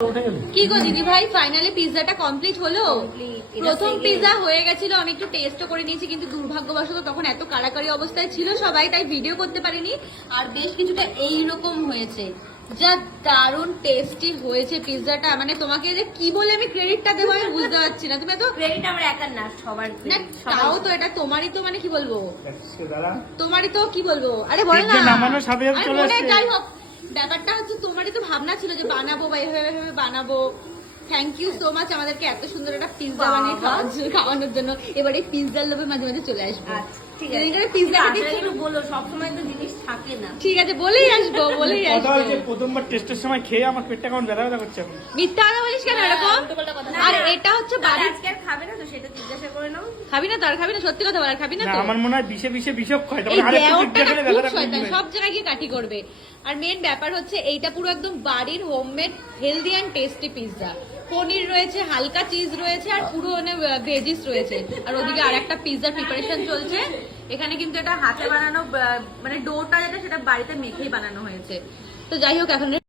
কি গো দিদি ভাই, ফাইনালি পিৎজাটা কমপ্লিট হলো। প্রথম পিৎজা হয়ে গেছিল, আমি একটু টেস্টও করে নিয়েছি, কিন্তু দুর্ভাগ্যবশত তখন এত কাড়াকাড়ি অবস্থায় ছিল সবাই, তাই ভিডিও করতে পারিনি। আর বেশ কিছুটা এইরকম হয়েছে, যা দারুণ টেস্টি হয়েছে পিৎজাটা। মানে তোমাকে যে কি বলে আমি ক্রেডিটটা দেবো আমি বুঝতে পারছি না। তুমি তো ক্রেডিট আমার একার না, সবার না, তাও তো এটা তোমারই তো, মানে কি বলবো, তোমারই তো, কি বলবো, আরে বল না। আরে মনে যাই হোক, ব্যাপারটা হচ্ছে তোমারই তো ভাবনা ছিল যে বানাবো বা এভাবে বানাবো। থ্যাংক ইউ সো মাচ আমাদেরকে এত সুন্দর একটা পিৎজা বানিয়ে খাওয়ানোর জন্য। এবার এই পিৎজার লোভে মাঝে মাঝে চলে আসবো। ঠিক আছে, পিৎজা একটু বলো, সবসময় তো জিনিস থাকে না। ঠিক আছে, বলেই আসবো, বলেই আসবো। প্রথমবার টেস্টের সময় খেয়ে আমার পেটটা কেমন ব্যথা ব্যথা করছে এখন। মিথ্যা কথা বলিস কেন এরকম? আর এটা হচ্ছে বাড়ি, আজকে আর খাবে না তো, সেটা জিজ্ঞাসা করে নাও। খাবি না তো? আর খাবি না? সত্যি কথা বল, আর খাবি না তো? আমার মনে হয় বিষে বিষে বিষক্ষ হয়, এই তখন আরেকটু দেওরটা পিৎজা খেলে খুব ব্যথাটা কমে শয়তান, যাবে। সব জায়গায় গিয়ে কাঠি করবে। আর মেন ব্যাপার হচ্ছে এইটা পুরো একদম বাড়ির homemade healthy and tasty pizza. Paneer রয়েছে, হালকা চিজ রয়েছে, আর পুরো মানে ভেজিস রয়েছে। আর ওদিকে আর একটা পিৎজার প্রিপারেশন চলছে। এখানে কিন্তু এটা হাতে বানানো, মানে ডোটা যেটা সেটা বাড়িতে মেখেই বানানো হয়েছে। তো যাই হোক, এখন